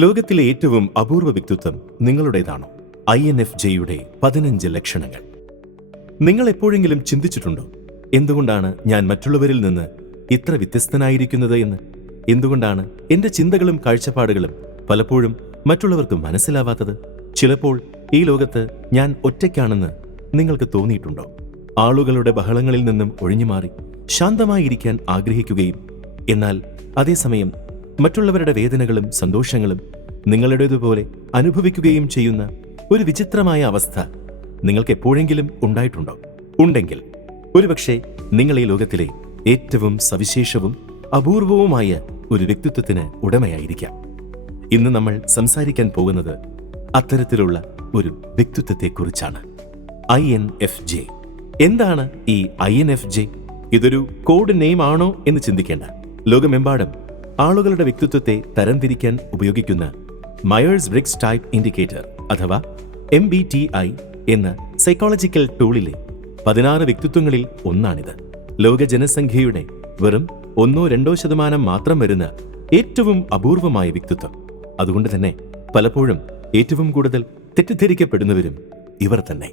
ലോകത്തിലെ ഏറ്റവും അപൂർവ വ്യക്തിത്വം നിങ്ങളുടേതാണോ? INFJയുടെ 15 ലക്ഷണങ്ങൾ. നിങ്ങൾ എപ്പോഴെങ്കിലും ചിന്തിച്ചിട്ടുണ്ടോ, എന്തുകൊണ്ടാണ് ഞാൻ മറ്റുള്ളവരിൽ നിന്ന് ഇത്ര വ്യത്യസ്തനായിരിക്കുന്നത് എന്ന്? എന്തുകൊണ്ടാണ് എൻ്റെ ചിന്തകളും കാഴ്ചപ്പാടുകളും പലപ്പോഴും മറ്റുള്ളവർക്ക് മനസ്സിലാവാത്തത്? ചിലപ്പോൾ ഈ ലോകത്ത് ഞാൻ ഒറ്റയ്ക്കാണെന്ന് നിങ്ങൾക്ക് തോന്നിയിട്ടുണ്ടോ? ആളുകളുടെ ബഹളങ്ങളിൽ നിന്നും ഒഴിഞ്ഞുമാറി ശാന്തമായിരിക്കാൻ ആഗ്രഹിക്കുകയും എന്നാൽ അതേസമയം മറ്റുള്ളവരുടെ വേദനകളും സന്തോഷങ്ങളും നിങ്ങളുടേതുപോലെ അനുഭവിക്കുകയും ചെയ്യുന്ന ഒരു വിചിത്രമായ അവസ്ഥ നിങ്ങൾക്ക് എപ്പോഴെങ്കിലും ഉണ്ടായിട്ടുണ്ടോ? ഉണ്ടെങ്കിൽ ഒരുപക്ഷെ നിങ്ങൾ ഈ ലോകത്തിലെ ഏറ്റവും സവിശേഷവും അപൂർവവുമായ ഒരു വ്യക്തിത്വത്തിന് ഉടമയായിരിക്കാം. ഇന്ന് നമ്മൾ സംസാരിക്കാൻ പോകുന്നത് അത്തരത്തിലുള്ള ഒരു വ്യക്തിത്വത്തെക്കുറിച്ചാണ്. INFJ. എന്താണ് ഈ INFJ? ഇതൊരു കോഡ് നെയിം ആണോ എന്ന് ചിന്തിക്കേണ്ട. ലോകമെമ്പാടും ആളുകളുടെ വ്യക്തിത്വത്തെ തരംതിരിക്കാൻ ഉപയോഗിക്കുന്ന മയേഴ്സ് ബ്രിഗ്സ് ടൈപ്പ് ഇൻഡിക്കേറ്റർ അഥവാ MBTI എന്ന സൈക്കോളജിക്കൽ ടൂളിലെ 16 വ്യക്തിത്വങ്ങളിൽ ഒന്നാണിത്. ലോക ജനസംഖ്യയുടെ വെറും 1-2% മാത്രം വരുന്ന ഏറ്റവും അപൂർവമായ വ്യക്തിത്വം. അതുകൊണ്ട് തന്നെ പലപ്പോഴും ഏറ്റവും കൂടുതൽ തെറ്റിദ്ധരിക്കപ്പെടുന്നവരും ഇവർ തന്നെ.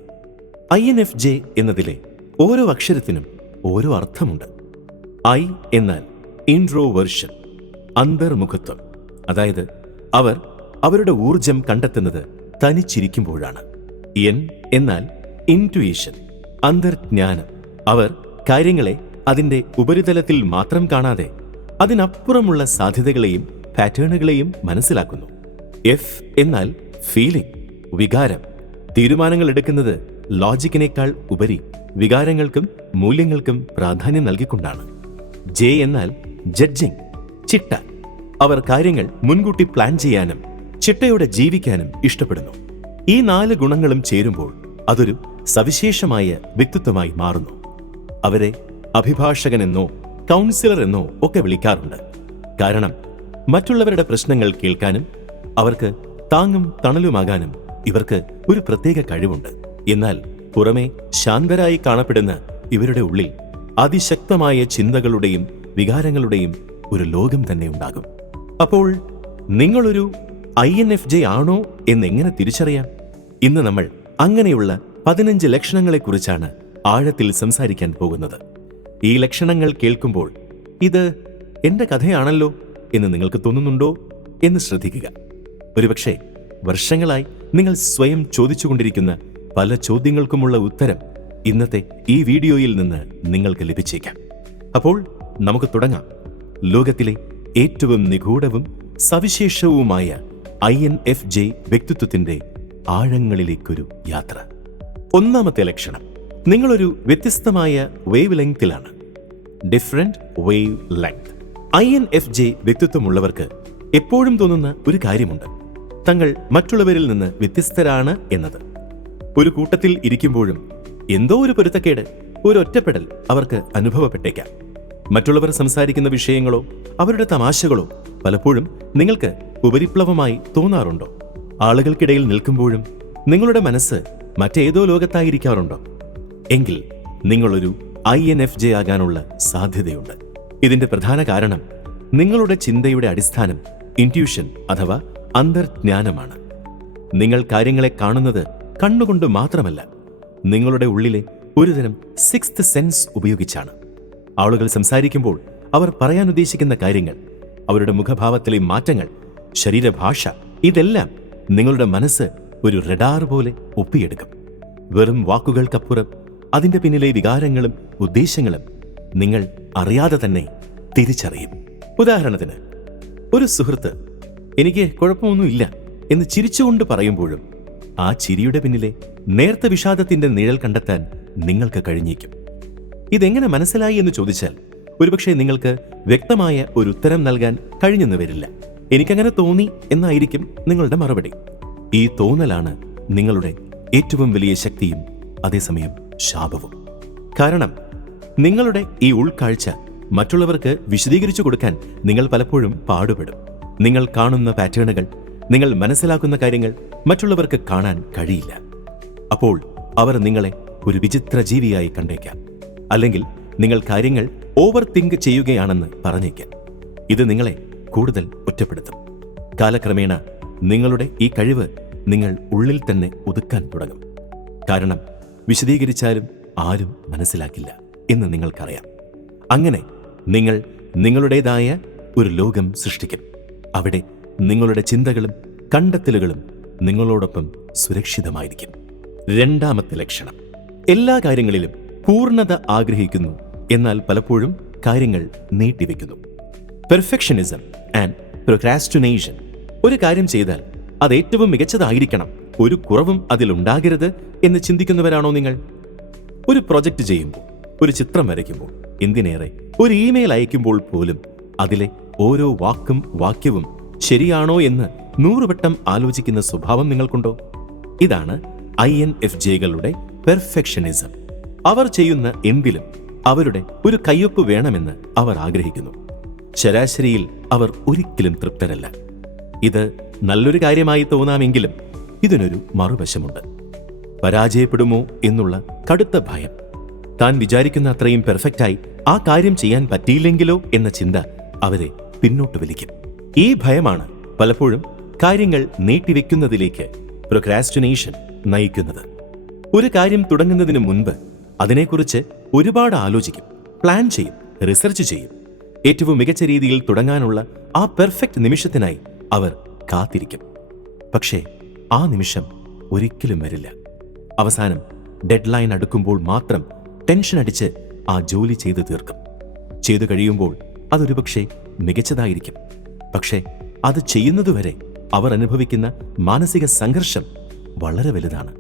INFJ എന്നതിലെ ഓരോ അക്ഷരത്തിനും ഓരോ അർത്ഥമുണ്ട്. I എന്നാൽ ഇൻട്രോവേർഷൻ, അന്തർമുഖത്വം. അതായത് അവർ അവരുടെ ഊർജം കണ്ടെത്തുന്നത് തനിച്ചിരിക്കുമ്പോഴാണ്. N എന്നാൽ ഇൻട്യൂഷൻ, അന്തർജ്ഞാനം. അവർ കാര്യങ്ങളെ അതിൻ്റെ ഉപരിതലത്തിൽ മാത്രം കാണാതെ അതിനപ്പുറമുള്ള സാധ്യതകളെയും പാറ്റേണുകളെയും മനസ്സിലാക്കുന്നു. F എന്നാൽ ഫീലിംഗ്, വികാരം. തീരുമാനങ്ങൾ എടുക്കുന്നത് ലോജിക്കിനേക്കാൾ ഉപരി വികാരങ്ങൾക്കും മൂല്യങ്ങൾക്കും പ്രാധാന്യം നൽകിക്കൊണ്ടാണ്. J എന്നാൽ ജഡ്ജിംഗ്, ചിട്ട. അവർ കാര്യങ്ങൾ മുൻകൂട്ടി പ്ലാൻ ചെയ്യാനും ചിട്ടയോടെ ജീവിക്കാനും ഇഷ്ടപ്പെടുന്നു. ഈ 4 ഗുണങ്ങളും ചേരുമ്പോൾ അതൊരു സവിശേഷമായ വ്യക്തിത്വമായി മാറുന്നു. അവരെ അഭിഭാഷകനെന്നോ കൗൺസിലർ എന്നോ ഒക്കെ വിളിക്കാറുണ്ട്. കാരണം മറ്റുള്ളവരുടെ പ്രശ്നങ്ങൾ കേൾക്കാനും അവർക്ക് താങ്ങും തണലുമാകാനും ഇവർക്ക് ഒരു പ്രത്യേക കഴിവുണ്ട്. എന്നാൽ പുറമെ ശാന്തരായി കാണപ്പെടുന്ന ഇവരുടെ ഉള്ളിൽ അതിശക്തമായ ചിന്തകളുടെയും വികാരങ്ങളുടെയും ഒരു ലോകം തന്നെ ഉണ്ടാകും. അപ്പോൾ നിങ്ങളൊരു INFJ ആണോ എന്നെങ്ങനെ തിരിച്ചറിയാം? ഇന്ന് നമ്മൾ അങ്ങനെയുള്ള 15 ലക്ഷണങ്ങളെക്കുറിച്ചാണ് ആഴത്തിൽ സംസാരിക്കാൻ പോകുന്നത്. ഈ ലക്ഷണങ്ങൾ കേൾക്കുമ്പോൾ ഇത് എൻ്റെ കഥയാണല്ലോ എന്ന് നിങ്ങൾക്ക് തോന്നുന്നുണ്ടോ എന്ന് ശ്രദ്ധിക്കുക. ഒരുപക്ഷെ വർഷങ്ങളായി നിങ്ങൾ സ്വയം ചോദിച്ചുകൊണ്ടിരിക്കുന്ന പല ചോദ്യങ്ങൾക്കുമുള്ള ഉത്തരം ഇന്നത്തെ ഈ വീഡിയോയിൽ നിന്ന് നിങ്ങൾക്ക് ലഭിച്ചേക്കാം. അപ്പോൾ നമുക്ക് തുടങ്ങാം. ലോകത്തിലെ ഏറ്റവും നിഗൂഢവും സവിശേഷവുമായ INFJ വ്യക്തിത്വത്തിന്റെ ആഴങ്ങളിലേക്കൊരു യാത്ര. ഒന്നാമത്തെ ലക്ഷണം, നിങ്ങളൊരു വ്യത്യസ്തമായ വേവ് ലെങ്തിലാണ്. Different wave length. INFJ വ്യക്തിത്വമുള്ളവർക്ക് എപ്പോഴും തോന്നുന്ന ഒരു കാര്യമുണ്ട്, തങ്ങൾ മറ്റുള്ളവരിൽ നിന്ന് വ്യത്യസ്തരാണ് എന്നത്. ഒരു കൂട്ടത്തിൽ ഇരിക്കുമ്പോഴും എന്തോ ഒരു പൊരുത്തക്കേട്, ഒരു ഒറ്റപ്പെടൽ അവർക്ക് അനുഭവപ്പെട്ടേക്കാം. മറ്റുള്ളവർ സംസാരിക്കുന്ന വിഷയങ്ങളോ അവരുടെ തമാശകളോ പലപ്പോഴും നിങ്ങൾക്ക് ഉപരിപ്ലവമായി തോന്നാറുണ്ടോ? ആളുകൾക്കിടയിൽ നിൽക്കുമ്പോഴും നിങ്ങളുടെ മനസ്സ് മറ്റേതോ ലോകത്തായിരിക്കാറുണ്ടോ? എങ്കിൽ നിങ്ങളൊരു INFJ ആകാനുള്ള സാധ്യതയുണ്ട്. ഇതിന്റെ പ്രധാന കാരണം നിങ്ങളുടെ ചിന്തയുടെ അടിസ്ഥാനം ഇൻട്യൂഷൻ അഥവാ അന്തർജ്ഞാനമാണ്. നിങ്ങൾ കാര്യങ്ങളെ കാണുന്നത് കണ്ണുകൊണ്ട് മാത്രമല്ല, നിങ്ങളുടെ ഉള്ളിലെ ഒരുതരം 6th സെൻസ് ഉപയോഗിച്ചാണ്. ആളുകൾ സംസാരിക്കുമ്പോൾ അവർ പറയാൻ ഉദ്ദേശിക്കുന്ന കാര്യങ്ങൾ, അവരുടെ മുഖഭാവത്തിലെ മാറ്റങ്ങൾ, ശരീരഭാഷ, ഇതെല്ലാം നിങ്ങളുടെ മനസ്സ് ഒരു റഡാർ പോലെ ഒപ്പിയെടുക്കും. വെറും വാക്കുകൾക്കപ്പുറം അതിന്റെ പിന്നിലെ വികാരങ്ങളും ഉദ്ദേശങ്ങളും നിങ്ങൾ അറിയാതെ തന്നെ തിരിച്ചറിയും. ഉദാഹരണത്തിന്, ഒരു സുഹൃത്ത് എനിക്ക് കുഴപ്പമൊന്നുമില്ല എന്ന് ചിരിച്ചുകൊണ്ട് പറയുമ്പോഴും ആ ചിരിയുടെ പിന്നിലെ നേർത്ത വിഷാദത്തിന്റെ നിഴൽ കണ്ടെത്താൻ നിങ്ങൾക്ക് കഴിഞ്ഞേക്കും. ഇതെങ്ങനെ മനസ്സിലായി എന്ന് ചോദിച്ചാൽ ഒരുപക്ഷെ നിങ്ങൾക്ക് വ്യക്തമായ ഒരു ഉത്തരം നൽകാൻ കഴിഞ്ഞെന്ന് വരില്ല. എനിക്കങ്ങനെ തോന്നി എന്നായിരിക്കും നിങ്ങളുടെ മറുപടി. ഈ തോന്നലാണ് നിങ്ങളുടെ ഏറ്റവും വലിയ ശക്തിയും അതേസമയം ശാപവും. കാരണം നിങ്ങളുടെ ഈ ഉൾക്കാഴ്ച മറ്റുള്ളവർക്ക് വിശദീകരിച്ചു കൊടുക്കാൻ നിങ്ങൾ പലപ്പോഴും പാടുപെടും. നിങ്ങൾ കാണുന്ന പാറ്റേണുകൾ, നിങ്ങൾ മനസ്സിലാക്കുന്ന കാര്യങ്ങൾ മറ്റുള്ളവർക്ക് കാണാൻ കഴിയില്ല. അപ്പോൾ അവർ നിങ്ങളെ ഒരു വിചിത്ര ജീവിയായി കണ്ടേക്കാം. അല്ലെങ്കിൽ നിങ്ങൾ കാര്യങ്ങൾ ഓവർ തിങ്ക് ചെയ്യുകയാണെന്ന് പറഞ്ഞേക്കാം. ഇത് നിങ്ങളെ കൂടുതൽ ഒറ്റപ്പെടുത്തും. കാലക്രമേണ നിങ്ങളുടെ ഈ കഴിവ് നിങ്ങൾ ഉള്ളിൽ തന്നെ ഒതുക്കാൻ തുടങ്ങും. കാരണം വിശദീകരിച്ചാലും ആരും മനസ്സിലാക്കില്ല എന്ന് നിങ്ങൾക്കറിയാം. അങ്ങനെ നിങ്ങൾ നിങ്ങളുടേതായ ഒരു ലോകം സൃഷ്ടിക്കും. അവിടെ നിങ്ങളുടെ ചിന്തകളും കണ്ടെത്തലുകളും നിങ്ങളോടൊപ്പം സുരക്ഷിതമായിരിക്കും. രണ്ടാമത്തെ ലക്ഷണം, എല്ലാ കാര്യങ്ങളിലും പൂർണ്ണത ആഗ്രഹിക്കുന്നു, എന്നാൽ പലപ്പോഴും കാര്യങ്ങൾ നീട്ടിവെക്കുന്നു. Perfectionism and procrastination. ഒരു കാര്യം ചെയ്താൽ അത് ഏറ്റവും മികച്ചതായിരിക്കണം, ഒരു കുറവും അതിലുണ്ടാകരുത് എന്ന് ചിന്തിക്കുന്നവരാണോ നിങ്ങൾ? ഒരു പ്രൊജക്റ്റ് ചെയ്യുമ്പോൾ, ഒരു ചിത്രം വരയ്ക്കുമ്പോൾ, എന്തിനേറെ ഒരു ഇമെയിൽ അയക്കുമ്പോൾ പോലും അതിലെ ഓരോ വാക്കും വാക്യവും ശരിയാണോ എന്ന് 100 വട്ടം ആലോചിക്കുന്ന സ്വഭാവം നിങ്ങൾക്കുണ്ടോ? ഇതാണ് INFJകളുടെ പെർഫെക്ഷനിസം. അവർ ചെയ്യുന്ന എന്തിലും അവരുടെ ഒരു കയ്യൊപ്പ് വേണമെന്ന് അവർ ആഗ്രഹിക്കുന്നു. ശരാശരിയിൽ അവർ ഒരിക്കലും തൃപ്തരല്ല. ഇത് നല്ലൊരു കാര്യമായി തോന്നാമെങ്കിലും ഇതിനൊരു മറുവശമുണ്ട്. പരാജയപ്പെടുമോ എന്നുള്ള കടുത്ത ഭയം. താൻ വിചാരിക്കുന്ന അത്രയും പെർഫെക്റ്റായി ആ കാര്യം ചെയ്യാൻ പറ്റിയില്ലെങ്കിലോ എന്ന ചിന്ത അവരെ പിന്നോട്ട് വലിക്കും. ഈ ഭയമാണ് പലപ്പോഴും കാര്യങ്ങൾ നീട്ടിവെക്കുന്നതിലേക്ക്, പ്രൊക്രാസ്റ്റിനേഷൻ, നയിക്കുന്നത്. ഒരു കാര്യം തുടങ്ങുന്നതിന് മുൻപ് അതിനെക്കുറിച്ച് ഒരുപാട് ആലോചിക്കും, പ്ലാൻ ചെയ്യും, റിസർച്ച് ചെയ്യും. ഏറ്റവും മികച്ച രീതിയിൽ തുടങ്ങാനുള്ള ആ പെർഫെക്റ്റ് നിമിഷത്തിനായി അവർ കാത്തിരിക്കും. പക്ഷേ ആ നിമിഷം ഒരിക്കലും വരില്ല. അവസാനം ഡെഡ്ലൈൻ അടുക്കുമ്പോൾ മാത്രം ടെൻഷൻ അടിച്ച് ആ ജോലി ചെയ്തു തീർക്കും. ചെയ്തു കഴിയുമ്പോൾ അതൊരുപക്ഷെ മികച്ചതായിരിക്കും. പക്ഷേ അത് ചെയ്യുന്നതുവരെ അവർ അനുഭവിക്കുന്ന മാനസിക സംഘർഷം വളരെ വലുതാണ്.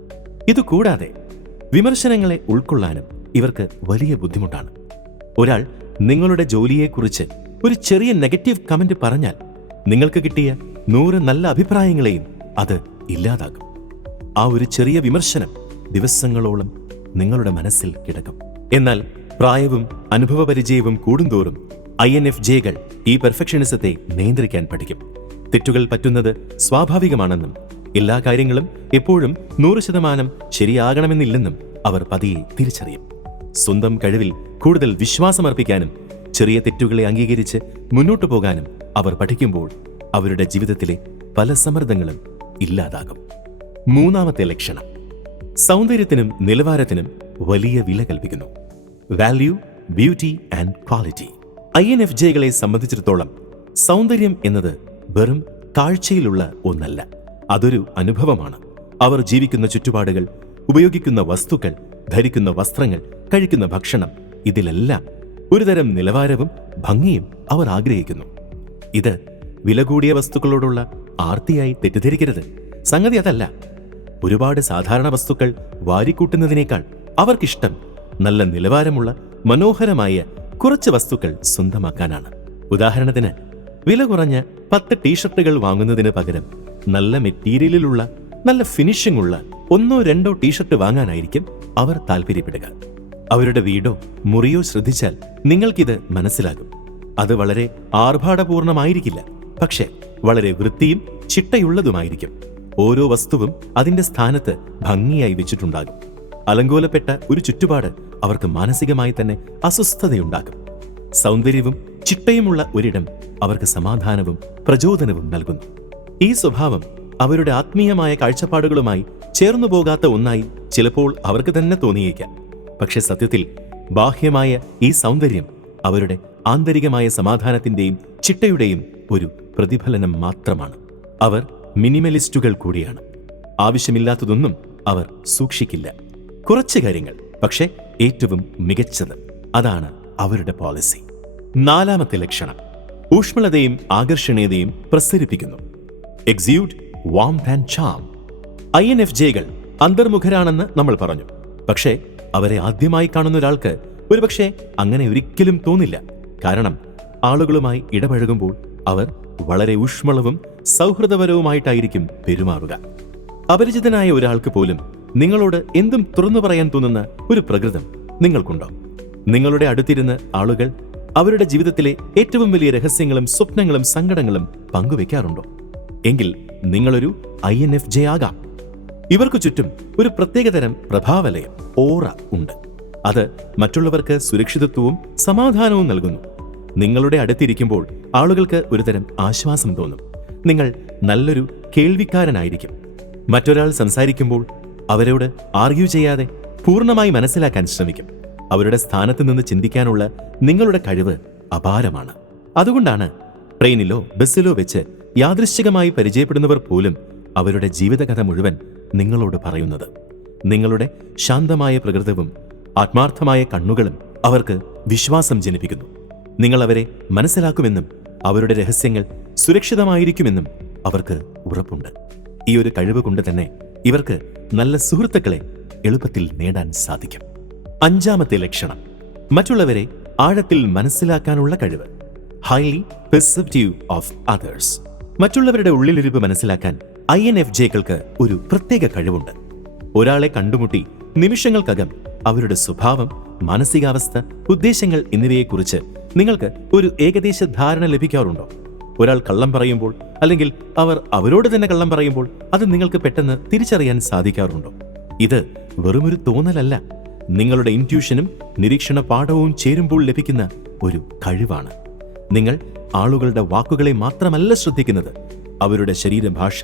ഇതുകൂടാതെ വിമർശനങ്ങളെ ഉൾക്കൊള്ളാനും ഇവർക്ക് വലിയ ബുദ്ധിമുട്ടാണ്. ഒരാൾ നിങ്ങളുടെ ജോലിയെക്കുറിച്ച് ഒരു ചെറിയ നെഗറ്റീവ് കമന്റ് പറഞ്ഞാൽ നിങ്ങൾക്ക് കിട്ടിയ 100 നല്ല അഭിപ്രായങ്ങളെയും അത് ഇല്ലാതാക്കും. ആ ഒരു ചെറിയ വിമർശനം ദിവസങ്ങളോളം നിങ്ങളുടെ മനസ്സിൽ കിടക്കും. എന്നാൽ പ്രായവും അനുഭവപരിചയവും കൂടുന്തോറും INFJകൾ ഈ പെർഫെക്ഷനിസത്തെ നിയന്ത്രിക്കാൻ പഠിക്കും. തെറ്റുകൾ പറ്റുന്നത് സ്വാഭാവികമാണെന്നും എല്ലാ കാര്യങ്ങളും എപ്പോഴും 100% ശരിയാകണമെന്നില്ലെന്നും അവർ പതിയെ തിരിച്ചറിയും. സ്വന്തം കഴിവിൽ കൂടുതൽ വിശ്വാസമർപ്പിക്കാനും ചെറിയ തെറ്റുകളെ അംഗീകരിച്ച് മുന്നോട്ടു പോകാനും അവർ പഠിക്കുമ്പോൾ അവരുടെ ജീവിതത്തിലെ പല സമ്മർദ്ദങ്ങളും ഇല്ലാതാകും. മൂന്നാമത്തെ ലക്ഷണം, സൗന്ദര്യത്തിനും നിലവാരത്തിനും വലിയ വില കൽപ്പിക്കുന്നു. Value, beauty and quality. INFJകളെ സംബന്ധിച്ചിടത്തോളം സൗന്ദര്യം എന്നത് വെറും കാഴ്ചയിലുള്ള ഒന്നല്ല, അതൊരു അനുഭവമാണ്. അവർ ജീവിക്കുന്ന ചുറ്റുപാടുകൾ, ഉപയോഗിക്കുന്ന വസ്തുക്കൾ, ധരിക്കുന്ന വസ്ത്രങ്ങൾ, കഴിക്കുന്ന ഭക്ഷണം, ഇതിലെല്ലാം ഒരുതരം നിലവാരവും ഭംഗിയും അവർ ആഗ്രഹിക്കുന്നു. ഇത് വില കൂടിയ വസ്തുക്കളോടുള്ള ആർത്തിയായി തെറ്റിദ്ധരിക്കരുത്. സംഗതി അതല്ല. ഒരുപാട് സാധാരണ വസ്തുക്കൾ വാരിക്കൂട്ടുന്നതിനേക്കാൾ അവർക്കിഷ്ടം നല്ല നിലവാരമുള്ള മനോഹരമായ കുറച്ച് വസ്തുക്കൾ സ്വന്തമാക്കാനാണ്. ഉദാഹരണത്തിന്, വില കുറഞ്ഞ 10 ടീഷർട്ടുകൾ വാങ്ങുന്നതിന് പകരം നല്ല മെറ്റീരിയലിലുള്ള, നല്ല ഫിനിഷിംഗ് ഉള്ള 1-2 ടീഷർട്ട് വാങ്ങാനായിരിക്കും അവർ താല്പര്യപ്പെടുക. അവരുടെ വീടോ മുറിയോ ശ്രദ്ധിച്ചാൽ നിങ്ങൾക്കിത് മനസ്സിലാകും. അത് വളരെ ആർഭാടപൂർണമായിരിക്കില്ല, പക്ഷേ വളരെ വൃത്തിയും ചിട്ടയുള്ളതുമായിരിക്കും. ഓരോ വസ്തുവും അതിന്റെ സ്ഥാനത്ത് ഭംഗിയായി വെച്ചിട്ടുണ്ടാകും. അലങ്കോലപ്പെട്ട ഒരു ചുറ്റുപാട് അവർക്ക് മാനസികമായി തന്നെ അസ്വസ്ഥതയുണ്ടാക്കും. സൗന്ദര്യവും ചിട്ടയുമുള്ള ഒരിടം അവർക്ക് സമാധാനവും പ്രചോദനവും നൽകുന്നു. ഈ സ്വഭാവം അവരുടെ ആത്മീയമായ കാഴ്ചപ്പാടുകളുമായി ചേർന്നു പോകാത്ത ഒന്നായി ചിലപ്പോൾ അവർക്ക് തന്നെ തോന്നിയേക്കാം. പക്ഷെ സത്യത്തിൽ ബാഹ്യമായ ഈ സൗന്ദര്യം അവരുടെ ആന്തരികമായ സമാധാനത്തിന്റെയും ചിട്ടയുടെയും ഒരു പ്രതിഫലനം മാത്രമാണ്. അവർ മിനിമലിസ്റ്റുകൾ കൂടിയാണ്. ആവശ്യമില്ലാത്തതൊന്നും അവർ സൂക്ഷിക്കില്ല. കുറച്ച് കാര്യങ്ങൾ, പക്ഷെ ഏറ്റവും മികച്ചത്. അതാണ് അവരുടെ പോളിസി. നാലാമത്തെ ലക്ഷണം, ഊഷ്മളതയും ആകർഷണീയതയും പ്രസരിപ്പിക്കുന്നു. എക്സ്യൂഡ് വാംത് ആൻഡ് ചാം. INFJകൾ അന്തർമുഖരാണെന്ന് നമ്മൾ പറഞ്ഞു. പക്ഷേ അവരെ ആദ്യമായി കാണുന്ന ഒരാൾക്ക് ഒരുപക്ഷെ അങ്ങനെ ഒരിക്കലും തോന്നില്ല. കാരണം ആളുകളുമായി ഇടപഴകുമ്പോൾ അവർ വളരെ ഊഷ്മളവും സൗഹൃദപരവുമായിട്ടായിരിക്കും പെരുമാറുക. അപരിചിതനായ ഒരാൾക്ക് പോലും നിങ്ങളോട് എന്തും തുറന്നു പറയാൻ തോന്നുന്ന ഒരു പ്രകൃതം നിങ്ങൾക്കുണ്ടോ? നിങ്ങളുടെ അടുത്തിരുന്ന് ആളുകൾ അവരുടെ ജീവിതത്തിലെ ഏറ്റവും വലിയ രഹസ്യങ്ങളും സ്വപ്നങ്ങളും സങ്കടങ്ങളും പങ്കുവെക്കാറുണ്ടോ? എങ്കിൽ നിങ്ങളൊരു INFJ ആകാം. ഇവർക്കു ചുറ്റും ഒരു പ്രത്യേകതരം പ്രഭാവലയം, ഓറ ഉണ്ട്. അത് മറ്റുള്ളവർക്ക് സുരക്ഷിതത്വവും സമാധാനവും നൽകുന്നു. നിങ്ങളുടെ അടുത്തിരിക്കുമ്പോൾ ആളുകൾക്ക് ഒരുതരം ആശ്വാസം തോന്നും. നിങ്ങൾ നല്ലൊരു കേൾവിക്കാരനായിരിക്കും. മറ്റൊരാൾ സംസാരിക്കുമ്പോൾ അവരോട് ആർഗ്യൂ ചെയ്യാതെ പൂർണ്ണമായി മനസ്സിലാക്കാൻ ശ്രമിക്കും. അവരുടെ സ്ഥാനത്ത് നിന്ന് ചിന്തിക്കാനുള്ള നിങ്ങളുടെ കഴിവ് അപാരമാണ്. അതുകൊണ്ടാണ് ട്രെയിനിലോ ബസ്സിലോ വെച്ച് യാദൃശ്ചികമായി പരിചയപ്പെടുന്നവർ പോലും അവരുടെ ജീവിതകഥ മുഴുവൻ നിങ്ങളോട് പറയുന്നത്. നിങ്ങളുടെ ശാന്തമായ പ്രകൃതവും ആത്മാർത്ഥമായ കണ്ണുകളും അവർക്ക് വിശ്വാസം ജനിപ്പിക്കുന്നു. നിങ്ങൾ അവരെ മനസ്സിലാക്കുമെന്നും അവരുടെ രഹസ്യങ്ങൾ സുരക്ഷിതമായിരിക്കുമെന്നും അവർക്ക് ഉറപ്പുണ്ട്. ഈ ഒരു കഴിവ് കൊണ്ട് തന്നെ ഇവർക്ക് നല്ല സുഹൃത്തുക്കളെ എളുപ്പത്തിൽ നേടാൻ സാധിക്കും. അഞ്ചാമത്തെ ലക്ഷണം, മറ്റുള്ളവരെ ആഴത്തിൽ മനസ്സിലാക്കാനുള്ള കഴിവ്. Highly perceptive of others. മറ്റുള്ളവരുടെ ഉള്ളിലിരിപ്പ് മനസ്സിലാക്കാൻ INFJകൾക്ക് ഒരു പ്രത്യേക കഴിവുണ്ട്. ഒരാളെ കണ്ടുമുട്ടി നിമിഷങ്ങൾക്കകം അവരുടെ സ്വഭാവം, മാനസികാവസ്ഥ, ഉദ്ദേശങ്ങൾ എന്നിവയെക്കുറിച്ച് നിങ്ങൾക്ക് ഒരു ഏകദേശ ധാരണ ലഭിക്കാറുണ്ടോ? ഒരാൾ കള്ളം പറയുമ്പോൾ അല്ലെങ്കിൽ അവർ അവരോട് തന്നെ കള്ളം പറയുമ്പോൾ അത് നിങ്ങൾക്ക് പെട്ടെന്ന് തിരിച്ചറിയാൻ സാധിക്കാറുണ്ടോ? ഇത് വെറുമൊരു തോന്നലല്ല, നിങ്ങളുടെ ഇൻറ്റ്യൂഷനും നിരീക്ഷണ പാഠവും ചേരുമ്പോൾ ലഭിക്കുന്ന ഒരു കഴിവാണ്. നിങ്ങൾ ആളുകളുടെ വാക്കുകളെ മാത്രമല്ല ശ്രദ്ധിക്കുന്നത്, അവരുടെ ശരീരഭാഷ,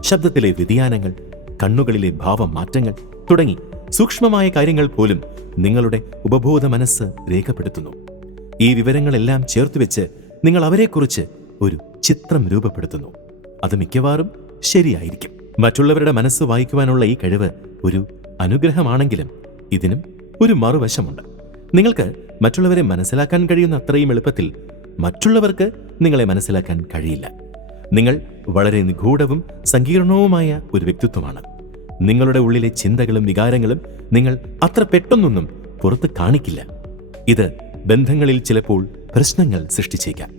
ശബ്ദത്തിലെ വ്യതിയാനങ്ങൾ, കണ്ണുകളിലെ ഭാവമാറ്റങ്ങൾ തുടങ്ങി സൂക്ഷ്മമായ കാര്യങ്ങൾ പോലും നിങ്ങളുടെ ഉപബോധ മനസ്സ് രേഖപ്പെടുത്തുന്നു. ഈ വിവരങ്ങളെല്ലാം ചേർത്തുവെച്ച് നിങ്ങൾ അവരെക്കുറിച്ച് ഒരു ചിത്രം രൂപപ്പെടുത്തുന്നു. അത് മിക്കവാറും ശരിയായിരിക്കും. മറ്റുള്ളവരുടെ മനസ്സ് വായിക്കുവാനുള്ള ഈ കഴിവ് ഒരു അനുഗ്രഹമാണെങ്കിലും ഇതിനും ഒരു മറുവശമുണ്ട്. നിങ്ങൾക്ക് മറ്റുള്ളവരെ മനസ്സിലാക്കാൻ കഴിയുന്ന അത്രയും എളുപ്പത്തിൽ മറ്റുള്ളവർക്ക് നിങ്ങളെ മനസ്സിലാക്കാൻ കഴിയില്ല. നിങ്ങൾ വളരെ നിഗൂഢവും സങ്കീർണവുമായ ഒരു വ്യക്തിത്വമാണ്. നിങ്ങളുടെ ഉള്ളിലെ ചിന്തകളും വികാരങ്ങളും നിങ്ങൾ അത്ര പെട്ടെന്നൊന്നും പുറത്ത് കാണിക്കില്ല. ഇത് ബന്ധങ്ങളിൽ ചിലപ്പോൾ പ്രശ്നങ്ങൾ സൃഷ്ടിച്ചേക്കാം.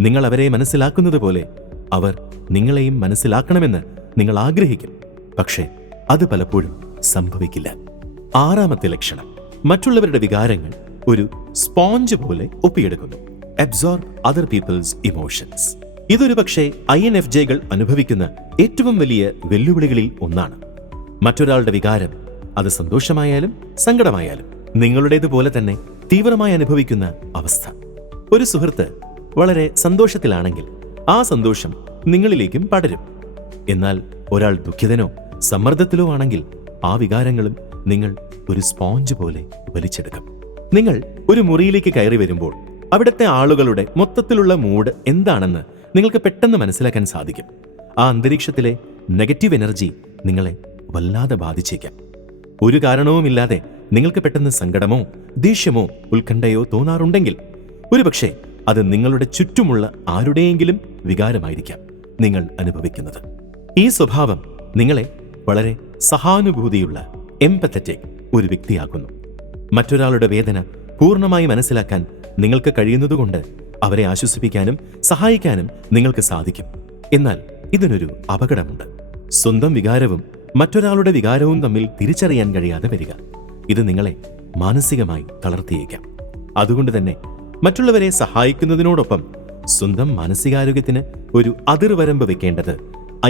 നിങ്ങൾ അവരെ മനസ്സിലാക്കുന്നത് പോലെ അവർ നിങ്ങളെയും മനസ്സിലാക്കണമെന്ന് നിങ്ങൾ ആഗ്രഹിക്കും. പക്ഷേ അത് പലപ്പോഴും സംഭവിക്കില്ല. ആറാമത്തെ ലക്ഷണം, മറ്റുള്ളവരുടെ വികാരങ്ങൾ ഒരു സ്പോഞ്ച് പോലെ ഒപ്പിയെടുക്കുന്നു. Absorb other people's emotions. ഇതൊരു പക്ഷേ INFJകൾ അനുഭവിക്കുന്ന ഏറ്റവും വലിയ വെല്ലുവിളികളിൽ ഒന്നാണ്. മറ്റൊരാളുടെ വികാരം, അത് സന്തോഷമായാലും സങ്കടമായാലും, നിങ്ങളുടേതുപോലെ തന്നെ തീവ്രമായി അനുഭവിക്കുന്ന അവസ്ഥ. ഒരു സുഹൃത്ത് വളരെ സന്തോഷത്തിലാണെങ്കിൽ ആ സന്തോഷം നിങ്ങളിലേക്കും പടരും. എന്നാൽ ഒരാൾ ദുഃഖിതനോ സമ്മർദ്ദത്തിലോ ആണെങ്കിൽ ആ വികാരങ്ങളും നിങ്ങൾ ഒരു സ്പോഞ്ച് പോലെ വലിച്ചെടുക്കും. നിങ്ങൾ ഒരു മുറിയിലേക്ക് കയറി വരുമ്പോൾ അവിടുത്തെ ആളുകളുടെ മൊത്തത്തിലുള്ള മൂഡ് എന്താണെന്ന് നിങ്ങൾക്ക് പെട്ടെന്ന് മനസ്സിലാക്കാൻ സാധിക്കും. ആ അന്തരീക്ഷത്തിലെ നെഗറ്റീവ് എനർജി നിങ്ങളെ വല്ലാതെ ബാധിച്ചേക്കാം. ഒരു കാരണവുമില്ലാതെ നിങ്ങൾക്ക് പെട്ടെന്ന് സങ്കടമോ ദേഷ്യമോ ഉത്കണ്ഠയോ തോന്നാറുണ്ടെങ്കിൽ ഒരുപക്ഷെ അത് നിങ്ങളുടെ ചുറ്റുമുള്ള ആരുടെയെങ്കിലും വികാരമായിരിക്കാം നിങ്ങൾ അനുഭവിക്കുന്നത്. ഈ സ്വഭാവം നിങ്ങളെ വളരെ സഹാനുഭൂതിയുള്ള എംപത്തറ്റിക് ഒരു വ്യക്തിയാക്കുന്നു. മറ്റൊരാളുടെ വേദന പൂർണ്ണമായി മനസ്സിലാക്കാൻ നിങ്ങൾക്ക് കഴിയുന്നതുകൊണ്ട് അവരെ ആശ്വസിപ്പിക്കാനും സഹായിക്കാനും നിങ്ങൾക്ക് സാധിക്കും. എന്നാൽ ഇതിനൊരു അപകടമുണ്ട്. സ്വന്തം വികാരവും മറ്റൊരാളുടെ വികാരവും തമ്മിൽ തിരിച്ചറിയാൻ കഴിയാതെ വരിക. ഇത് നിങ്ങളെ മാനസികമായി തളർത്തിയേക്കാം. അതുകൊണ്ട് തന്നെ മറ്റുള്ളവരെ സഹായിക്കുന്നതിനോടൊപ്പം സ്വന്തം മാനസികാരോഗ്യത്തിന് ഒരു അതിർവരമ്പ് വെക്കേണ്ടത്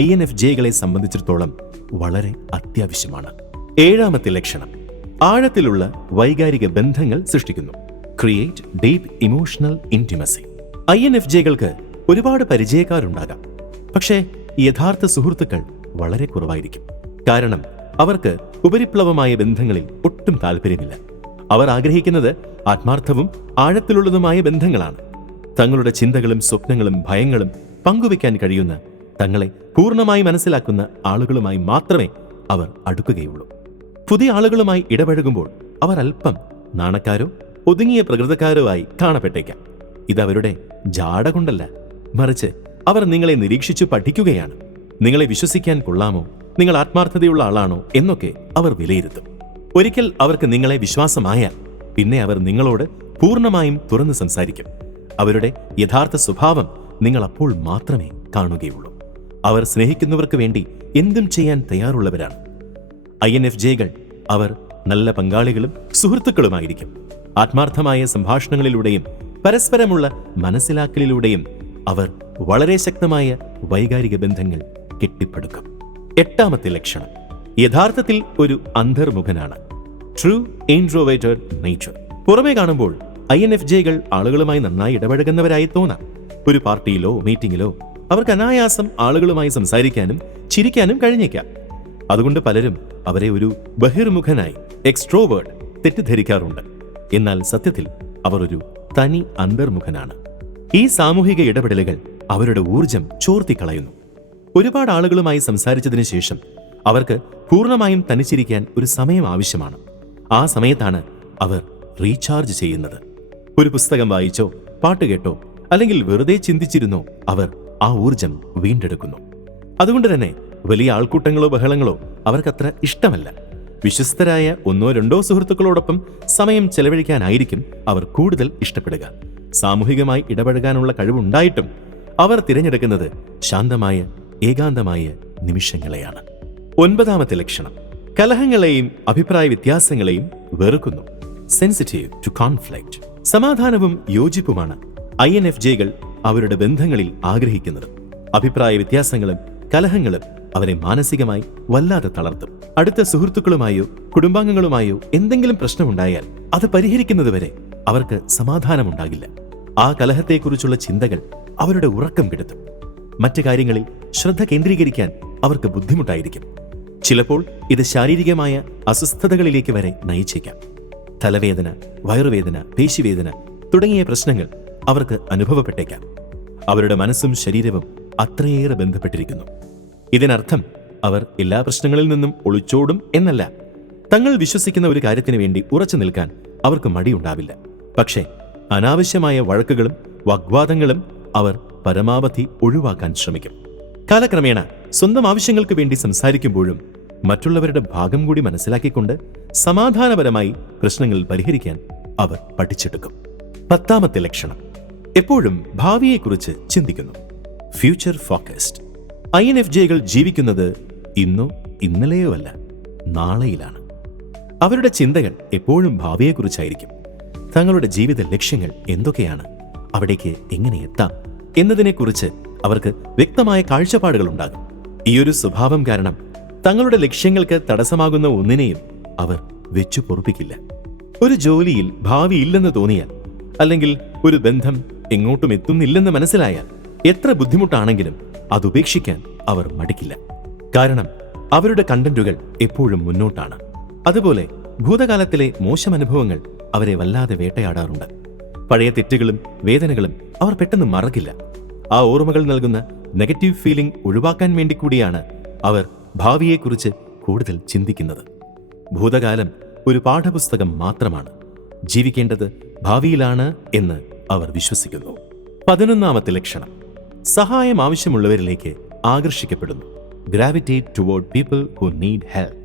INFJകളെ സംബന്ധിച്ചിടത്തോളം വളരെ അത്യാവശ്യമാണ്. ഏഴാമത്തെ ലക്ഷണം, ആഴത്തിലുള്ള വൈകാരിക ബന്ധങ്ങൾ സൃഷ്ടിക്കുന്നു. Create deep emotional intimacy. INFJകൾക്ക് ഒരുപാട് പരിചയക്കാരുണ്ടാകാം, പക്ഷേ യഥാർത്ഥ സുഹൃത്തുക്കൾ വളരെ കുറവായിരിക്കും. കാരണം അവർക്ക് ഉപരിപ്ലവമായ ബന്ധങ്ങളിൽ ഒട്ടും താല്പര്യമില്ല. അവർ ആഗ്രഹിക്കുന്നത് ആത്മാർത്ഥവും ആഴത്തിലുള്ളതുമായ ബന്ധങ്ങളാണ്. തങ്ങളുടെ ചിന്തകളും സ്വപ്നങ്ങളും ഭയങ്ങളും പങ്കുവയ്ക്കാൻ കഴിയുന്ന, തങ്ങളെ പൂർണ്ണമായി മനസ്സിലാക്കുന്ന ആളുകളുമായി മാത്രമേ അവർ അടുക്കുകയുള്ളൂ. പുതിയ ആളുകളുമായി ഇടപഴകുമ്പോൾ അവർ അല്പം നാണക്കാരോ ഒതുങ്ങിയ പ്രകൃതക്കാരോ ആയി കാണപ്പെട്ടേക്കാം. ഇതവരുടെ ജാട കൊണ്ടല്ല, മറിച്ച് അവർ നിങ്ങളെ നിരീക്ഷിച്ചു പഠിക്കുകയാണ്. നിങ്ങളെ വിശ്വസിക്കാൻ കൊള്ളാമോ, നിങ്ങൾ ആത്മാർത്ഥതയുള്ള ആളാണോ എന്നൊക്കെ അവർ വിലയിരുത്തും. ഒരിക്കൽ അവർക്ക് നിങ്ങളെ വിശ്വാസമായാൽ പിന്നെ അവർ നിങ്ങളോട് പൂർണ്ണമായും തുറന്ന് സംസാരിക്കും. അവരുടെ യഥാർത്ഥ സ്വഭാവം നിങ്ങൾ അപ്പോൾ മാത്രമേ കാണുകയുള്ളൂ. അവർ സ്നേഹിക്കുന്നവർക്ക് വേണ്ടി എന്തും ചെയ്യാൻ തയ്യാറുള്ളവരാണ്. INFJകൾ അവർ നല്ല പങ്കാളികളും സുഹൃത്തുക്കളുമായിരിക്കും. ആത്മാർത്ഥമായ സംഭാഷണങ്ങളിലൂടെയും പരസ്പരമുള്ള മനസ്സിലാക്കലിലൂടെയും അവർ വളരെ ശക്തമായ വൈകാരിക ബന്ധങ്ങൾ കെട്ടിപ്പടുക്കും. എട്ടാമത്തെ ലക്ഷണം, യഥാർത്ഥത്തിൽ ഒരു അന്തർമുഖനാണ്. True introverted nature. പുറമേ കാണുമ്പോൾ INFJകൾ ആളുകളുമായി നന്നായി ഇടപഴകുന്നവരായി തോന്നാം. ഒരു പാർട്ടിയിലോ മീറ്റിംഗിലോ അവർക്ക് അനായാസം ആളുകളുമായി സംസാരിക്കാനും ചിരിക്കാനും കഴിഞ്ഞേക്കാം. അതുകൊണ്ട് പലരും അവരെ ഒരു ബഹിർമുഖനായി, എക്സ്ട്രോവേർഡ് തെറ്റിദ്ധരിക്കാറുണ്ട്. എന്നാൽ സത്യത്തിൽ അവർ ഒരു തനി അന്തർമുഖനാണ്. ഈ സാമൂഹിക ഇടപെടലുകൾ അവരുടെ ഊർജം ചോർത്തിക്കളയുന്നു. ഒരുപാട് ആളുകളുമായി സംസാരിച്ചതിന് ശേഷം അവർക്ക് പൂർണ്ണമായും തനിച്ചിരിക്കാൻ ഒരു സമയം ആവശ്യമാണ്. ആ സമയത്താണ് അവർ റീചാർജ് ചെയ്യുന്നത്. ഒരു പുസ്തകം വായിച്ചോ, പാട്ട് കേട്ടോ, അല്ലെങ്കിൽ വെറുതെ ചിന്തിച്ചിരുന്നോ അവർ ആ ഊർജം വീണ്ടെടുക്കുന്നു. അതുകൊണ്ട് തന്നെ വലിയ ആൾക്കൂട്ടങ്ങളോ ബഹളങ്ങളോ അവർക്കത്ര ഇഷ്ടമല്ല. വിശ്വസ്തരായ 1-2 സുഹൃത്തുക്കളോടൊപ്പം സമയം ചെലവഴിക്കാനായിരിക്കും അവർ കൂടുതൽ ഇഷ്ടപ്പെടുക. സാമൂഹികമായി ഇടപഴകാനുള്ള കഴിവുണ്ടായിട്ടും അവർ തിരഞ്ഞെടുക്കുന്നത് ശാന്തമായ, ഏകാന്തമായ നിമിഷങ്ങളെയാണ്. 9ാമത്തെ ലക്ഷണം, കലഹങ്ങളെയും അഭിപ്രായ വ്യത്യാസങ്ങളെയും വെറുക്കുന്നു. Sensitive to conflict. സമാധാനവും യോജിപ്പുമാണ് INFJകൾ അവരുടെ ബന്ധങ്ങളിൽ ആഗ്രഹിക്കുന്നത്. അഭിപ്രായ വ്യത്യാസങ്ങളും കലഹങ്ങളും അവരെ മാനസികമായി വല്ലാതെ തളർത്തും. അടുത്ത സുഹൃത്തുക്കളുമായോ കുടുംബാംഗങ്ങളുമായോ എന്തെങ്കിലും പ്രശ്നമുണ്ടായാൽ അത് പരിഹരിക്കുന്നതുവരെ അവർക്ക് സമാധാനമുണ്ടാകില്ല. ആ കലഹത്തെക്കുറിച്ചുള്ള ചിന്തകൾ അവരുടെ ഉറക്കം കെടുത്തും. മറ്റു കാര്യങ്ങളിൽ ശ്രദ്ധ കേന്ദ്രീകരിക്കാൻ അവർക്ക് ബുദ്ധിമുട്ടായിരിക്കും. ചിലപ്പോൾ ഇത് ശാരീരികമായ അസ്വസ്ഥതകളിലേക്ക് വരെ നയിച്ചേക്കാം. തലവേദന, വയറുവേദന, പേശിവേദന തുടങ്ങിയ പ്രശ്നങ്ങൾ അവർക്ക് അനുഭവപ്പെട്ടേക്കാം. അവരുടെ മനസ്സും ശരീരവും അത്രയേറെ ബന്ധപ്പെട്ടിരിക്കുന്നു. ഇതിനർത്ഥം അവർ എല്ലാ പ്രശ്നങ്ങളിൽ നിന്നും ഒളിച്ചോടും എന്നല്ല. തങ്ങൾ വിശ്വസിക്കുന്ന ഒരു കാര്യത്തിന് വേണ്ടി ഉറച്ചു നിൽക്കാൻ അവർക്ക് മടിയുണ്ടാവില്ല. പക്ഷേ അനാവശ്യമായ വഴക്കുകളും വാഗ്വാദങ്ങളും അവർ പരമാവധി ഒഴിവാക്കാൻ ശ്രമിക്കും. കാലക്രമേണ സ്വന്തം ആവശ്യങ്ങൾക്ക് വേണ്ടി സംസാരിക്കുമ്പോഴും മറ്റുള്ളവരുടെ ഭാഗം കൂടി മനസ്സിലാക്കിക്കൊണ്ട് സമാധാനപരമായി പ്രശ്നങ്ങൾ പരിഹരിക്കാൻ അവർ പഠിച്ചെടുക്കും. 10ാമത്തെ ലക്ഷണം, എപ്പോഴും ഭാവിയെക്കുറിച്ച് ചിന്തിക്കുന്നു. Future focused. INFJകൾ ജീവിക്കുന്നത് ഇന്നോ ഇന്നലെയോ അല്ല, നാളെയിലാണ്. അവരുടെ ചിന്തകൾ എപ്പോഴും ഭാവിയെക്കുറിച്ചായിരിക്കും. തങ്ങളുടെ ജീവിത ലക്ഷ്യങ്ങൾ എന്തൊക്കെയാണ്, അവിടേക്ക് എങ്ങനെ എത്താം എന്നതിനെക്കുറിച്ച് അവർക്ക് വ്യക്തമായ കാഴ്ചപ്പാടുകൾ ഉണ്ടാകും. ഈയൊരു സ്വഭാവം കാരണം തങ്ങളുടെ ലക്ഷ്യങ്ങൾക്ക് തടസ്സമാകുന്ന ഒന്നിനെയും അവർ വെച്ചു പൊറുപ്പിക്കില്ല. ഒരു ജോലിയിൽ ഭാവിയില്ലെന്ന് തോന്നിയാൽ, അല്ലെങ്കിൽ ഒരു ബന്ധം എങ്ങോട്ടും എത്തുന്നില്ലെന്ന് മനസ്സിലായാൽ, എത്ര ബുദ്ധിമുട്ടാണെങ്കിലും അതുപേക്ഷിക്കാൻ അവർ മടിക്കില്ല. കാരണം അവരുടെ കണ്ടന്റുകൾ എപ്പോഴും മുന്നോട്ടാണ്. അതുപോലെ ഭൂതകാലത്തിലെ മോശം അനുഭവങ്ങൾ അവരെ വല്ലാതെ വേട്ടയാടാറുണ്ട്. പഴയ തെറ്റുകളും വേദനകളും അവർ പെട്ടെന്ന് മറക്കില്ല. ആ ഓർമ്മകൾ നൽകുന്ന നെഗറ്റീവ് ഫീലിംഗ് ഒഴിവാക്കാൻ വേണ്ടി കൂടിയാണ് അവർ ഭാവിയെക്കുറിച്ച് കൂടുതൽ ചിന്തിക്കുന്നത്. ഭൂതകാലം ഒരു പാഠപുസ്തകം മാത്രമാണ്. ജീവിക്കേണ്ടത് ഭാവിയിലാണ് എന്ന് അവർ വിശ്വസിക്കുന്നു. 11ാമത്തെ ലക്ഷണം, സഹായം ആവശ്യമുള്ളവരിലേക്ക് ആകർഷിക്കപ്പെടുന്നു. Gravitate toward people who need help.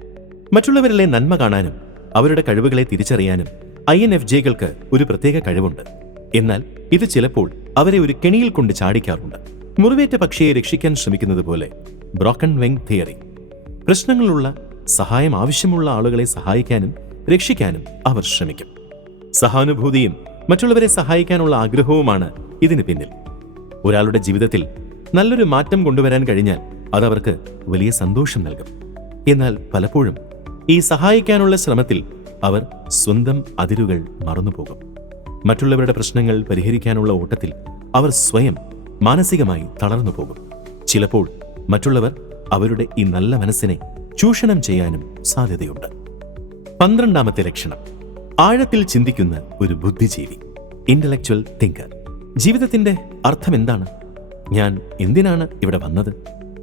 മറ്റുള്ളവരിലെ നന്മ കാണാനും അവരുടെ കഴിവുകളെ തിരിച്ചറിയാനും INFJകൾക്ക് ഒരു പ്രത്യേക കഴിവുണ്ട്. എന്നാൽ ഇത് ചിലപ്പോൾ അവരെ ഒരു കെണിയിൽ കൊണ്ട് ചാടിക്കാറുണ്ട്. മുറിവേറ്റ പക്ഷിയെ രക്ഷിക്കാൻ ശ്രമിക്കുന്നത് പോലെ ബ്രോക്കൺ വിങ് തിയറി. പ്രശ്നങ്ങളുള്ള, സഹായം ആവശ്യമുള്ള ആളുകളെ സഹായിക്കാനും രക്ഷിക്കാനും അവർ ശ്രമിക്കും. സഹാനുഭൂതിയും മറ്റുള്ളവരെ സഹായിക്കാനുള്ള ആഗ്രഹവുമാണ് ഇതിന് പിന്നിൽ. ഒരാളുടെ ജീവിതത്തിൽ നല്ലൊരു മാറ്റം കൊണ്ടുവരാൻ കഴിഞ്ഞാൽ അതവർക്ക് വലിയ സന്തോഷം നൽകും. എന്നാൽ പലപ്പോഴും ഈ സഹായിക്കാനുള്ള ശ്രമത്തിൽ അവർ സ്വന്തം അതിരുകൾ മറന്നുപോകും. മറ്റുള്ളവരുടെ പ്രശ്നങ്ങൾ പരിഹരിക്കാനുള്ള ഓട്ടത്തിൽ അവർ സ്വയം മാനസികമായി തളർന്നു പോകും. ചിലപ്പോൾ മറ്റുള്ളവർ അവരുടെ ഈ നല്ല മനസ്സിനെ ചൂഷണം ചെയ്യാനും സാധ്യതയുണ്ട്. 12ാമത്തെ ലക്ഷണം, ആഴത്തിൽ ചിന്തിക്കുന്ന ഒരു ബുദ്ധിജീവി. Intellectual thinker. ജീവിതത്തിന്റെ അർത്ഥം എന്താണ്? ഞാൻ എന്തിനാണ് ഇവിടെ വന്നത്?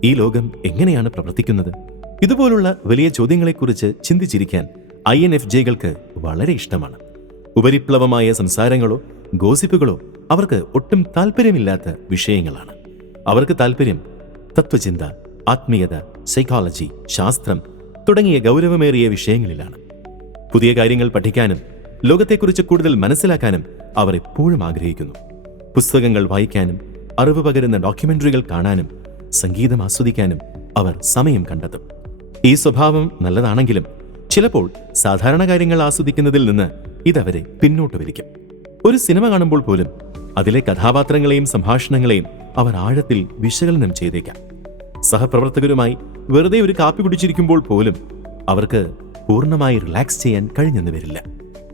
ഈ ലോകം എങ്ങനെയാണ് പ്രവർത്തിക്കുന്നത്? ഇതുപോലുള്ള വലിയ ചോദ്യങ്ങളെക്കുറിച്ച് ചിന്തിച്ചിരിക്കാൻ INFJകൾക്ക് വളരെ ഇഷ്ടമാണ്. ഉപരിപ്ലവമായ സംസാരങ്ങളോ ഗോസിപ്പുകളോ അവർക്ക് ഒട്ടും താല്പര്യമില്ലാത്ത വിഷയങ്ങളാണ്. അവർക്ക് താല്പര്യം തത്വചിന്ത, ആത്മീയത, സൈക്കോളജി, ശാസ്ത്രം തുടങ്ങിയ ഗൗരവമേറിയ വിഷയങ്ങളിലാണ്. പുതിയ കാര്യങ്ങൾ പഠിക്കാനും ലോകത്തെക്കുറിച്ച് കൂടുതൽ മനസ്സിലാക്കാനും അവർ എപ്പോഴും ആഗ്രഹിക്കുന്നു. പുസ്തകങ്ങൾ വായിക്കാനും അറിവ് പകരുന്ന ഡോക്യുമെന്ററികൾ കാണാനും സംഗീതം ആസ്വദിക്കാനും അവർ സമയം കണ്ടെത്തും. ഈ സ്വഭാവം നല്ലതാണെങ്കിലും ചിലപ്പോൾ സാധാരണ കാര്യങ്ങൾ ആസ്വദിക്കുന്നതിൽ നിന്ന് ഇതവരെ പിന്നോട്ട് വലിക്കും. ഒരു സിനിമ കാണുമ്പോൾ പോലും അതിലെ കഥാപാത്രങ്ങളെയും സംഭാഷണങ്ങളെയും അവർ ആഴത്തിൽ വിശകലനം ചെയ്തേക്കാം. സഹപ്രവർത്തകരുമായി വെറുതെ ഒരു കാപ്പി കുടിച്ചിരിക്കുമ്പോൾ പോലും അവർക്ക് പൂർണ്ണമായി റിലാക്സ് ചെയ്യാൻ കഴിഞ്ഞെന്ന് വരില്ല.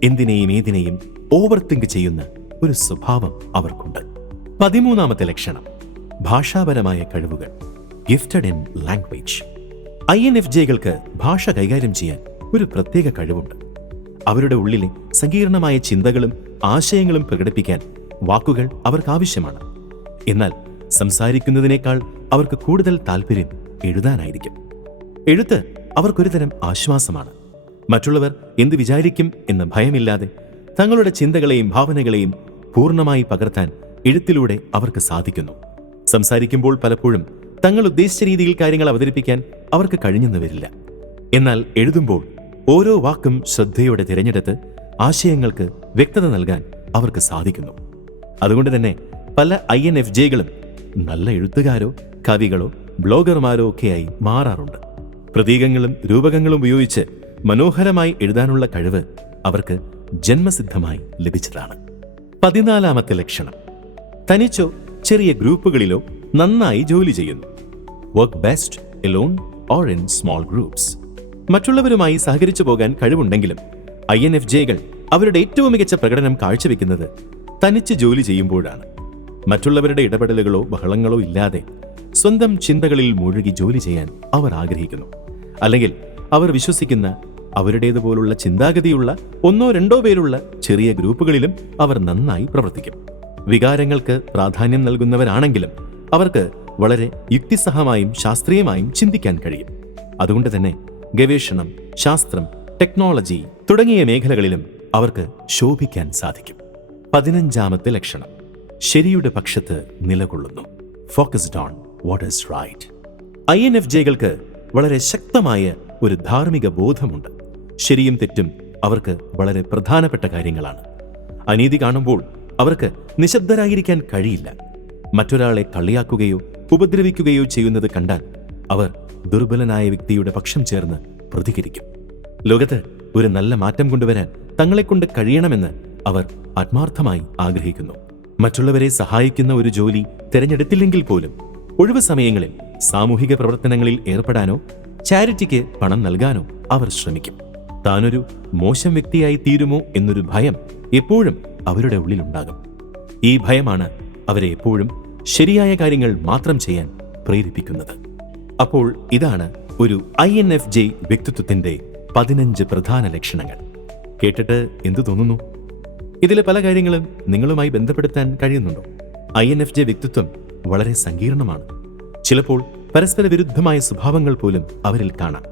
എന്തിനേയും ഏതിനേയും ഓവർ തിങ്ക് ചെയ്യുന്ന ഒരു സ്വഭാവം അവർക്കുണ്ട്. 13ാമത്തെ ലക്ഷണം, ഭാഷാപരമായ കഴിവുകൾ, ഗിഫ്റ്റഡ് ഇൻ ലാംഗ്വേജ്. INFJകൾക്ക് ഭാഷ കൈകാര്യം ചെയ്യാൻ ഒരു പ്രത്യേക കഴിവുണ്ട്. അവരുടെ ഉള്ളിലെ സങ്കീർണമായ ചിന്തകളും ആശയങ്ങളും പ്രകടിപ്പിക്കാൻ വാക്കുകൾ അവർക്ക് ആവശ്യമാണ്. എന്നാൽ സംസാരിക്കുന്നതിനേക്കാൾ അവർക്ക് കൂടുതൽ താല്പര്യം എഴുതാനായിരിക്കും. എഴുത്ത് അവർക്കൊരു തരം ആശ്വാസമാണ്. മറ്റുള്ളവർ എന്ത് വിചാരിക്കും എന്ന ഭയമില്ലാതെ തങ്ങളുടെ ചിന്തകളെയും ഭാവനകളെയും പൂർണ്ണമായി പകർത്താൻ എഴുത്തിലൂടെ അവർക്ക് സാധിക്കുന്നു. സംസാരിക്കുമ്പോൾ പലപ്പോഴും തങ്ങൾ ഉദ്ദേശിച്ച രീതിയിൽ കാര്യങ്ങൾ അവതരിപ്പിക്കാൻ അവർക്ക് കഴിഞ്ഞെന്ന് വരില്ല. എന്നാൽ എഴുതുമ്പോൾ ഓരോ വാക്കും ശ്രദ്ധയോടെ തിരഞ്ഞെടുത്ത് ആശയങ്ങൾക്ക് വ്യക്തത നൽകാൻ അവർക്ക് സാധിക്കുന്നു. അതുകൊണ്ട് തന്നെ പല INFJകളും നല്ല എഴുത്തുകാരോ കവികളോ ബ്ലോഗർമാരോ ഒക്കെയായി മാറാറുണ്ട്. പ്രതീകങ്ങളും രൂപകങ്ങളും ഉപയോഗിച്ച് മനോഹരമായി എഴുതാനുള്ള കഴിവ് അവർക്ക് ജന്മസിദ്ധമായി ലഭിച്ചതാണ്. 14ാമത്തെ ലക്ഷണം, തനിച്ചോ ചെറിയ ഗ്രൂപ്പുകളിലോ നന്നായി ജോലി ചെയ്യുന്നു. Work best alone or in small groups. മറ്റുള്ളവരുമായി സഹകരിച്ചു പോകാൻ കഴിവുണ്ടെങ്കിലും INFJകൾ അവരുടെ ഏറ്റവും മികച്ച പ്രകടനം കാഴ്ചവെക്കുന്നത് തനിച്ച് ജോലി ചെയ്യുമ്പോഴാണ്. മറ്റുള്ളവരുടെ ഇടപെടലുകളോ ബഹളങ്ങളോ ഇല്ലാതെ സ്വന്തം ചിന്തകളിൽ മുഴുകി ജോലി ചെയ്യാൻ അവർ ആഗ്രഹിക്കുന്നു. അല്ലെങ്കിൽ അവർ വിശ്വസിക്കുന്ന അവരുടേതുപോലുള്ള ചിന്താഗതിയുള്ള 1-2 പേരുള്ള ചെറിയ ഗ്രൂപ്പുകളിലും അവർ നന്നായി പ്രവർത്തിക്കും. വികാരങ്ങൾക്ക് പ്രാധാന്യം നൽകുന്നവരാണെങ്കിലും അവർക്ക് വളരെ യുക്തിസഹമായും ശാസ്ത്രീയമായും ചിന്തിക്കാൻ കഴിയും. അതുകൊണ്ട് തന്നെ ഗവേഷണം, ശാസ്ത്രം, ടെക്നോളജി തുടങ്ങിയ മേഖലകളിലും അവർക്ക് ശോഭിക്കാൻ സാധിക്കും. 15ാമത്തെ ലക്ഷണം, ശരിയുടെ പക്ഷത്ത് നിലകൊള്ളുന്നു. Focused on what is right. INFJകൾക്ക് വളരെ ശക്തമായ ഒരു ധാർമ്മിക ബോധമുണ്ട്. ശരിയും തെറ്റും അവർക്ക് വളരെ പ്രധാനപ്പെട്ട കാര്യങ്ങളാണ്. അനീതി കാണുമ്പോൾ അവർക്ക് നിശബ്ദരായിരിക്കാൻ കഴിയില്ല. മറ്റൊരാളെ കളിയാക്കുകയോ ഉപദ്രവിക്കുകയോ ചെയ്യുന്നത് കണ്ടാൽ അവർ ദുർബലനായ വ്യക്തിയുടെ പക്ഷം ചേർന്ന് പ്രതികരിക്കും. ലോകത്ത് ഒരു നല്ല മാറ്റം കൊണ്ടുവരാൻ തങ്ങളെക്കൊണ്ട് കഴിയണമെന്ന് അവർ ആത്മാർത്ഥമായി ആഗ്രഹിക്കുന്നു. മറ്റുള്ളവരെ സഹായിക്കുന്ന ഒരു ജോലി തിരഞ്ഞെടുത്തില്ലെങ്കിൽ പോലും ഒഴിവു സമയങ്ങളിൽ സാമൂഹിക പ്രവർത്തനങ്ങളിൽ ഏർപ്പെടാനോ ചാരിറ്റിക്ക് പണം നൽകാനോ അവർ ശ്രമിക്കും. താനൊരു മോശം വ്യക്തിയായി തീരുമോ എന്നൊരു ഭയം എപ്പോഴും അവരുടെ ഉള്ളിലുണ്ടാകും. ഈ ഭയമാണ് അവരെ എപ്പോഴും ശരിയായ കാര്യങ്ങൾ മാത്രം ചെയ്യാൻ പ്രേരിപ്പിക്കുന്നത്. അപ്പോൾ ഇതാണ് ഒരു INFJ വ്യക്തിത്വത്തിന്റെ 15 പ്രധാന ലക്ഷണങ്ങൾ. കേട്ടിട്ട് എന്തു തോന്നുന്നു? ഇതിലെ പല കാര്യങ്ങളും നിങ്ങളുമായി ബന്ധപ്പെടുത്താൻ കഴിയുന്നുണ്ടോ? INFJ വ്യക്തിത്വം വളരെ സങ്കീർണമാണ്. ചിലപ്പോൾ പരസ്പര വിരുദ്ധമായ സ്വഭാവങ്ങൾ പോലും അവരിൽ കാണാം.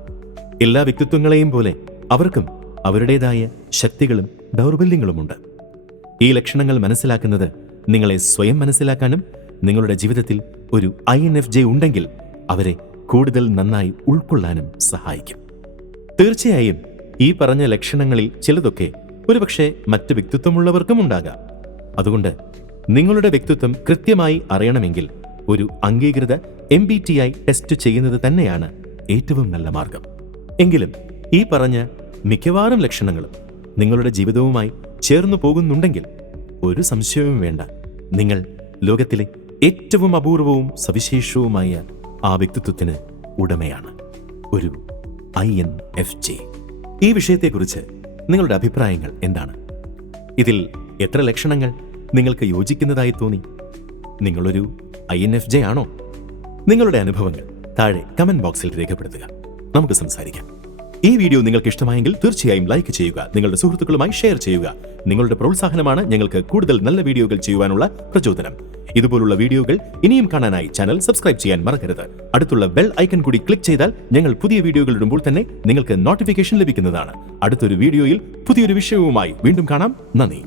എല്ലാ വ്യക്തിത്വങ്ങളെയും പോലെ അവർക്കും അവരുടേതായ ശക്തികളും ദൗർബല്യങ്ങളുമുണ്ട്. ഈ ലക്ഷണങ്ങൾ മനസ്സിലാക്കുന്നത് നിങ്ങളെ സ്വയം മനസ്സിലാക്കാനും നിങ്ങളുടെ ജീവിതത്തിൽ ഒരു INFJ ഉണ്ടെങ്കിൽ അവരെ കൂടുതൽ നന്നായി ഉൾക്കൊള്ളാനും സഹായിക്കും. തീർച്ചയായും ഈ പറഞ്ഞ ലക്ഷണങ്ങളിൽ ചിലതൊക്കെ ഒരുപക്ഷെ മറ്റ് വ്യക്തിത്വമുള്ളവർക്കും ഉണ്ടാകാം. അതുകൊണ്ട് നിങ്ങളുടെ വ്യക്തിത്വം കൃത്യമായി അറിയണമെങ്കിൽ ഒരു അംഗീകൃത MBTI ടെസ്റ്റ് ചെയ്യുന്നത് തന്നെയാണ് ഏറ്റവും നല്ല മാർഗം. എങ്കിലും ഈ പറഞ്ഞ മിക്കവാറും ലക്ഷണങ്ങളും നിങ്ങളുടെ ജീവിതവുമായി ചേർന്നു പോകുന്നുണ്ടെങ്കിൽ ഒരു സംശയവും വേണ്ട, നിങ്ങൾ ലോകത്തിലെ ഏറ്റവും അപൂർവവും സവിശേഷവുമായ ആ വ്യക്തിത്വത്തിന് ഉടമയാണ്, ഒരു INFJ. ഈ വിഷയത്തെക്കുറിച്ച് നിങ്ങളുടെ അഭിപ്രായങ്ങൾ എന്താണ്? ഇതിൽ എത്ര ലക്ഷണങ്ങൾ നിങ്ങൾക്ക് യോജിക്കുന്നതായി തോന്നി? നിങ്ങളൊരു INFJ ആണോ? നിങ്ങളുടെ അനുഭവങ്ങൾ താഴെ കമന്റ് ബോക്സിൽ രേഖപ്പെടുത്തുക. നമുക്ക് സംസാരിക്കാം. ഈ വീഡിയോ നിങ്ങൾക്ക് ഇഷ്ടമായെങ്കിൽ തീർച്ചയായും ലൈക്ക് ചെയ്യുക, നിങ്ങളുടെ സുഹൃത്തുക്കളുമായി ഷെയർ ചെയ്യുക. നിങ്ങളുടെ പ്രോത്സാഹനമാണ് ഞങ്ങൾക്ക് കൂടുതൽ നല്ല വീഡിയോകൾ ചെയ്യുവാനുള്ള പ്രചോദനം. ഇതുപോലുള്ള വീഡിയോകൾ ഇനിയും കാണാനായി ചാനൽ സബ്സ്ക്രൈബ് ചെയ്യാൻ മറക്കരുത്. അടുത്തുള്ള ബെൽ ഐക്കൺ കൂടി ക്ലിക്ക് ചെയ്താൽ ഞങ്ങൾ പുതിയ വീഡിയോകൾ ഇടുമ്പോൾ തന്നെ നിങ്ങൾക്ക് നോട്ടിഫിക്കേഷൻ ലഭിക്കുന്നതാണ്. അടുത്തൊരു വീഡിയോയിൽ പുതിയൊരു വിഷയവുമായി വീണ്ടും കാണാം. നന്ദി.